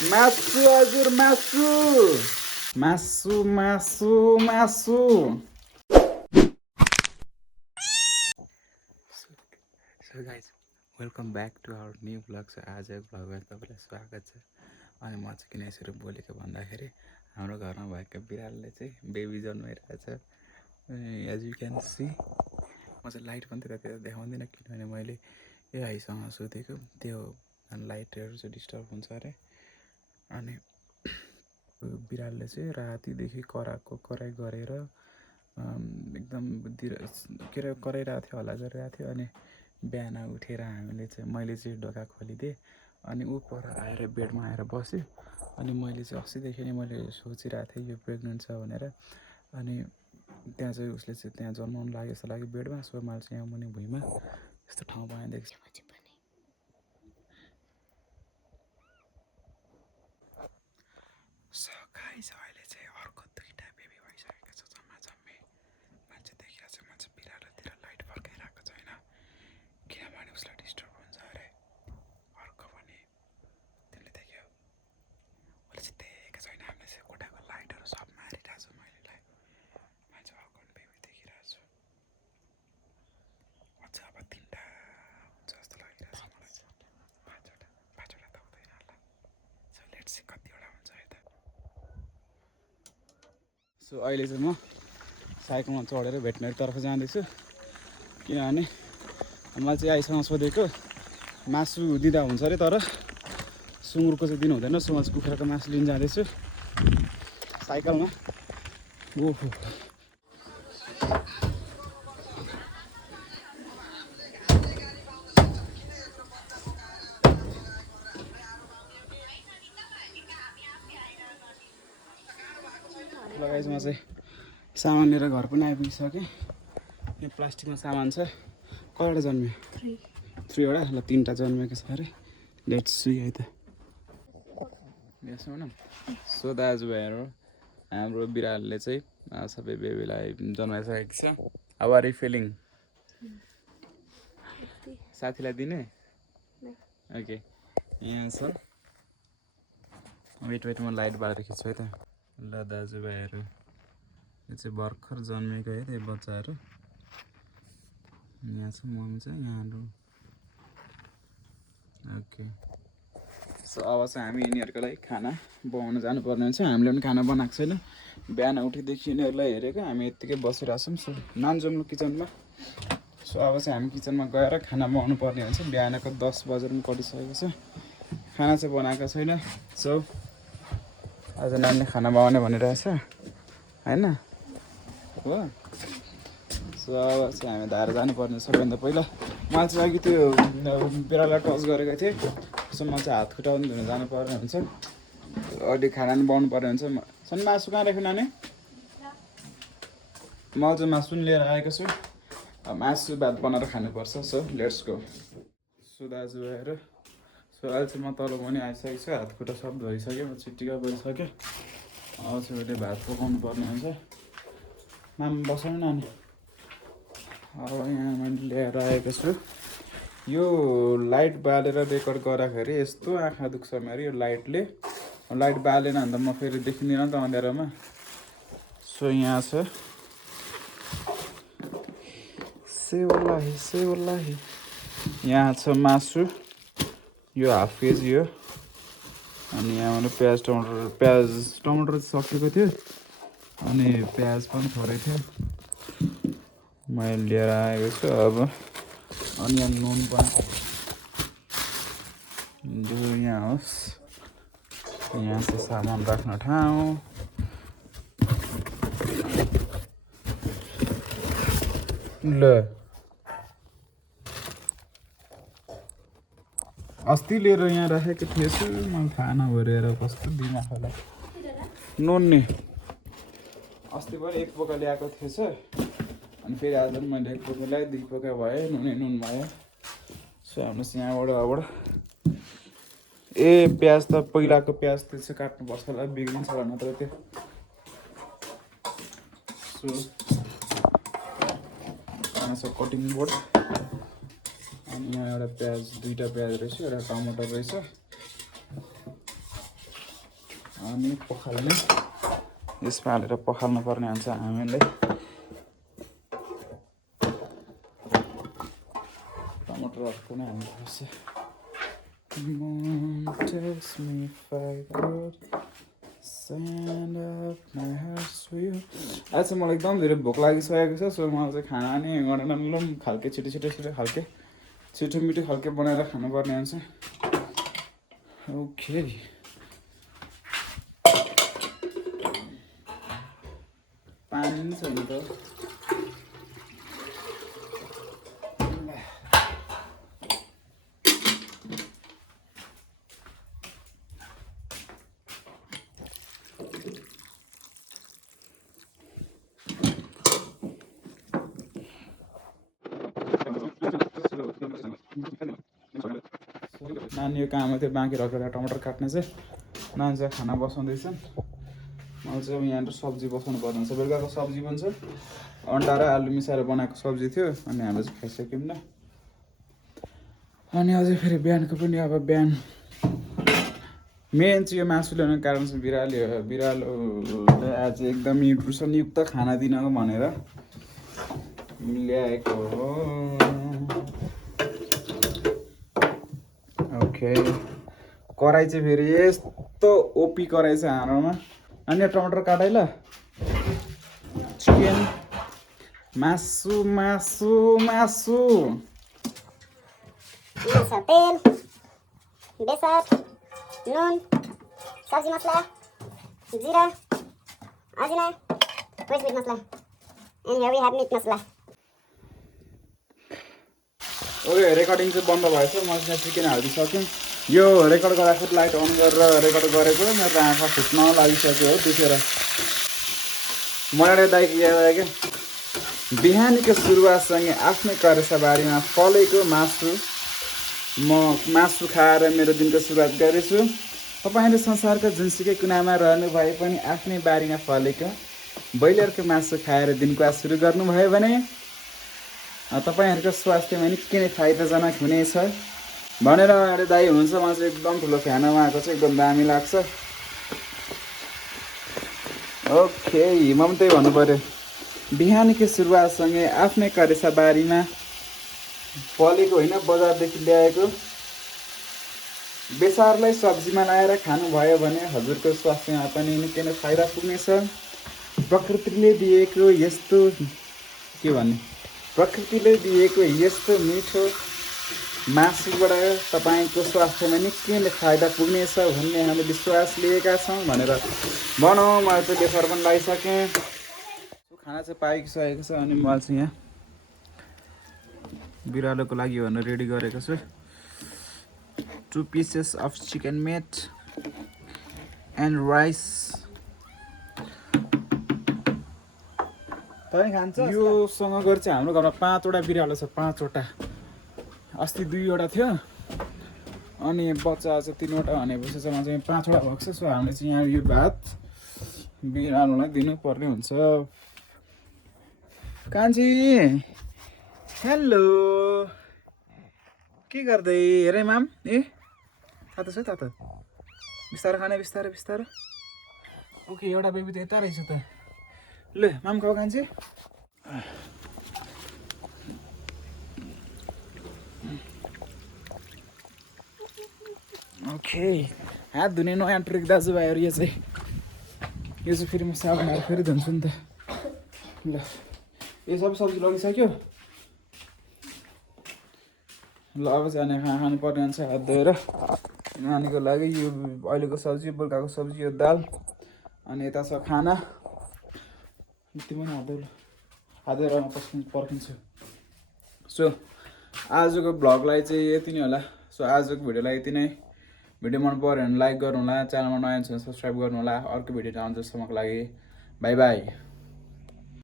मासु हजुर मासु मासु मासु मासु so guys welcome back to our new blog छ आजको ब्लगमा तपाईँलाई स्वागत छ अनि म चाहिँ किन यसरी बोलेको भन्दाखेरि हाम्रो घरमा भएको बिरालले चाहिँ बेबी जन्माइरहेछ एज यु क्यान सी म चाहिँ लाइट पनि त्यतातिर देखाउँदिनँ किनभने मैले यो भाइसँग सोधेको त्यो लाइटहरू चाहिँ डिस्टर्ब हुन्छ अरे अनि बिरालले चाहिँ रातिदेखि कराई गरेर एकदम के अरे कराइरहेको थियो हल्ला गरिरहेको थियो अनि बिहान उठेर मैले चाहिँ ढोका खोलिदिएँ अनि ऊ पर आएर बेडमा आएर बस्यो अनि मैले चाहिँ अस्तिदेखि नै मैले सोचिरहेको थिएँ यो प्रेग्नेन्ट छ भनेर अनि त्यहाँ चाहिँ उसले चाहिँ त्यहाँ जन्माउनु लाग्यो जस्तो लाग्यो बेडमा सो मैले चाहिँ यहाँ मुनि भुइँमा यस्तो ठाउँ बनाइदिएको छु सो गाइस अहिले चाहिँ अर्को दुईवटा बेबी भइसकेको छ जम्मी मान्छे देखिरहेको छ म चाहिँ बिरालोतिर लाइट फर्काइरहेको छैन किनभने उसलाई डिस्टर्ब हुन्छ अरे अर्को पनि त्यसले देख्यो उसले चाहिँ देखेको छैन हामीले चाहिँ कोठाको लाइटहरू सब मारिरहेको छु मैले मान्छे अर्को पनि बेबी देखिरहेको छु अझ अब तिनवटा हुन्छ जस्तो लागिरहेको छ मलाई चाहिँ पाँचवटा त हुँदैन होला सो लेट्स सी कतिवटा हुन्छ है त सो अहिले चाहिँ म साइकलमा चढेर भेटनेरीतर्फ जाँदैछु किनभने मैले चाहिँ आइसँग सोधेको मासु दिँदा हुन्छ अरे तर सुँगुरको चाहिँ दिनु हुँदैन सो म चाहिँ कुखुराको मासु लिन जाँदैछु साइकलमा ओहो लगाएपछि म चाहिँ सामान लिएर घर पनि आइपुगिसकेँ यो प्लास्टिकमा सामान छ कतिवटा जन्मियो 3वटा ल 3वटा जन्मेको छ अरे लेट्स सी है त यसो न सो दाजुभाइहरू हाम्रो बिरालले चाहिँ सबै बेबीलाई जन्माइसकेको छ हाउ आर यु फिलिङ साथीलाई दिने ओके यहाँ छ वेट म लाइट बालेर खिच्छु है त ल दाजुभाइहरू यो चाहिँ भर्खर जन्मेको है त यो बच्चाहरू यहाँ छ मम्मी चाहिँ यहाँहरू ओके सो अब चाहिँ हामी यिनीहरूको लागि खाना बनाउन जानुपर्ने हुन्छ हामीले पनि खाना बनाएको छैन बिहान उठेदेखि यिनीहरूलाई हेरेको हामी यत्तिकै बसिरहेको छौँ सो नान्जौँ किचनमा सो अब चाहिँ हामी किचनमा गएर खाना बनाउनु पर्ने हुन्छ बिहानको 10 बजेर पनि पढिसकेको छ खाना चाहिँ बनाएको छैन सो आज नानीले खाना बनाउने भनिरहेछ होइन हो सो अब चाहिँ हामी धाएर जानुपर्ने सबैभन्दा पहिला मैले चाहिँ अघि त्यो बिरालोलाई टच गरेको थिएँ सो म चाहिँ हात खुट्टा पनि धुन जानुपर्ने हुन्छ अहिले खाना पनि बनाउनु पर्ने हुन्छ सन् मासु कहाँ राख्यो नानी म चाहिँ मासु पनि लिएर आएको छु मासु भात बनाएर खानुपर्छ सो लेट्स गो सो दाजुभाइहरू सो अहिले चाहिँ म तल पनि आइसकेको छु हात खुट्टा सब धोइसकेँ म चिट्टिका गरिसकेँ अब चाहिँ अहिले भात पकाउनु पर्ने हुन्छ माम बसाउनु नानी अब यहाँ मैले ल्याएर आएको छु यो लाइट बालेर रेकर्ड गर्दाखेरि यस्तो आँखा दुख्छ मेरो यो लाइटले लाइट बालेन भने त म फेरि देखिँदिनँ त अँध्यारोमा सो यहाँ छ सेवलाही यहाँ छ मासु यो हाफ केजी हो अनि यहाँ मैले प्याज टमाटर सकेको थियो अनि प्याज पनि थोरै थियो मैले लिएर आएको छु अब अनि यहाँ नुन पनि जो यहाँ होस् यहाँ चाहिँ सामान राख्न ठाउँ ल अस्ति लिएर यहाँ राखेको थिएछु मलाई थाहा नभएर कस्तो दिमाग होला नुन नि अस्ति पनि एक पोका ल्याएको थिएछ अनि फेरि आज पनि मैले एक पोका ल्याएँ 2 पोका भयो नुन भयो सो हेर्नुहोस् यहाँबाट अब ए प्याज त पहिलाको प्याज त्यो चाहिँ काट्नुपर्छ होला बिग्रिन्छ होला नत्र त्यो सो यहाँ छ कटिङ बोर्ड अनि यहाँ एउटा प्याज 2टा प्याज रहेछ एउटा टमाटर रहेछ अनि पखाल्ने यसमा हालेर पखाल्नु पर्ने हुन्छ हामीले टमाटरहरू पनि हाल्नुपर्छ आज चाहिँ मलाई एकदम धेरै भोक लागिसकेको छ सो मलाई चाहिँ खाना नि गरम खालके छिटो खालके छिटो मिठो खालके बनाएर खानुपर्ने हुन्छ ओके पानी छैन त नानी यो काम थियो बाँकी राखेर टमाटर काट्ने चाहिँ नानी चाहिँ खाना बसाउँदैछन् मलाई चाहिँ यहाँनिर सब्जी बसाउनु पर्ने हुन्छ बेलुकाको सब्जी पनि छ अन्डा र आलु मिसाएर बनाएको सब्जी थियो अनि हामीले चाहिँ खाइसक्यौँ न अनि अझै फेरि बिहानको पनि अब बिहान मेन चाहिँ यो मासु ल्याउनुको कारण चाहिँ बिरालोले आज एकदम न्युट्रिसनयुक्त खाना दिनको भनेर ल्याएको हो ओके कराई चाहिँ फेरि यस्तो ओपी कराई छ हाम्रोमा अनि टमाटर काटाइ ल चिकन मासु मासु मासु तेल बेसार नुन सब्जी मसला जीरा अजिना fresh meat masala and here we have meat masala okay recording चाहिँ बन्द भएछ म चाहिँ चिकन हालिदिइसक्यौँ यो रेकर्ड गर्दाखेरि लाइट अन गरेर रेकर्ड गरेको मेरो आँखा फुट्न लागिसक्यो हो त्यतिखेर मलाई दाइको याद आयो क्या बिहानीको सुरुवातसँगै आफ्नै करेसाबारीमा फलेको मासु म मासु खाएर मेरो दिनको सुरुवात गरेछु तपाईँले संसारको जुनसुकै कुनामा रहनु भए पनि आफ्नै बारीमा फलेको ब्रोइलरको मासु खाएर दिनको सुरु गर्नुभयो भने तपाईँहरूको स्वास्थ्यमा निकै नै फाइदाजनक हुनेछ भनेर अहिले दाइ हुनुहुन्छ म चाहिँ एकदम ठुलो फ्यान उहाँको चाहिँ एकदम दामी लाग्छ ओके म पनि त्यही भन्नु पऱ्यो बिहानीको सुरुवातसँगै आफ्नै करेसा बारीमा फलेको होइन बजारदेखि ल्याएको बेसारलाई सब्जीमा लगाएर खानुभयो भने हजुरको स्वास्थ्यमा पनि निकै नै फाइदा पुग्नेछ प्रकृतिले दिएको यस्तो के भन्ने प्रकृतिले दिएको यस्तो मिठो मासुबाट तपाईँको स्वास्थ्यमा निकै नै फाइदा पुग्नेछ भन्ने हामीले विश्वास लिएका छौँ भनेर भनौँ मैले चाहिँ बेसार पनि लगाइसकेँ खाना चाहिँ पाइसकेको छ अनि मैले चाहिँ यहाँ बिरालोको लागि भनेर रेडी गरेको छु 2 pieces of chicken meat and rice योसँग गएर चाहिँ हाम्रो घरमा 5 वटा बिरालो छ 5 वटा अस्ति 2 वटा थियो अनि बच्चा चाहिँ 3 वटा भनेपछि चाहिँ म चाहिँ 5 वटा भएको छ सो हामीले चाहिँ यहाँ यो भात बिरालोलाई दिनुपर्ने हुन्छ कान्छी हेलो के गर्दै हेरे माम ए तातो छ तातो बिस्तारो खाने बिस्तारो बिस्तारो ओके एउटा बेबी त यता रहेछ त ल माम खाऊ कान्छी ओके हात धुने नयाँ ट्रिक दाजुभाइहरू यो चाहिँ फेरि म साबुनहरू फेरि धुन्छु नि त ल यो सबै सब्जी लगिसक्यो ल अब चाहिँ खानु पर्ने हुन्छ हात धोएर नानीको लागि यो अहिलेको सब्जी बेलुकाको सब्जी यो दाल अनि यता छ खाना यति पनि हात धोएर म पर्खिन्छु सो आजको भ्लगलाई चाहिँ यति नै होला सो आजको भिडियोलाई यति नै भिडियो मन पऱ्यो भने लाइक गर्नु होला च्यानलमा नयाँ छ भने सब्सक्राइब गर्नु होला अर्को भिडियो आउँछ सम्मको लागि बाई बाई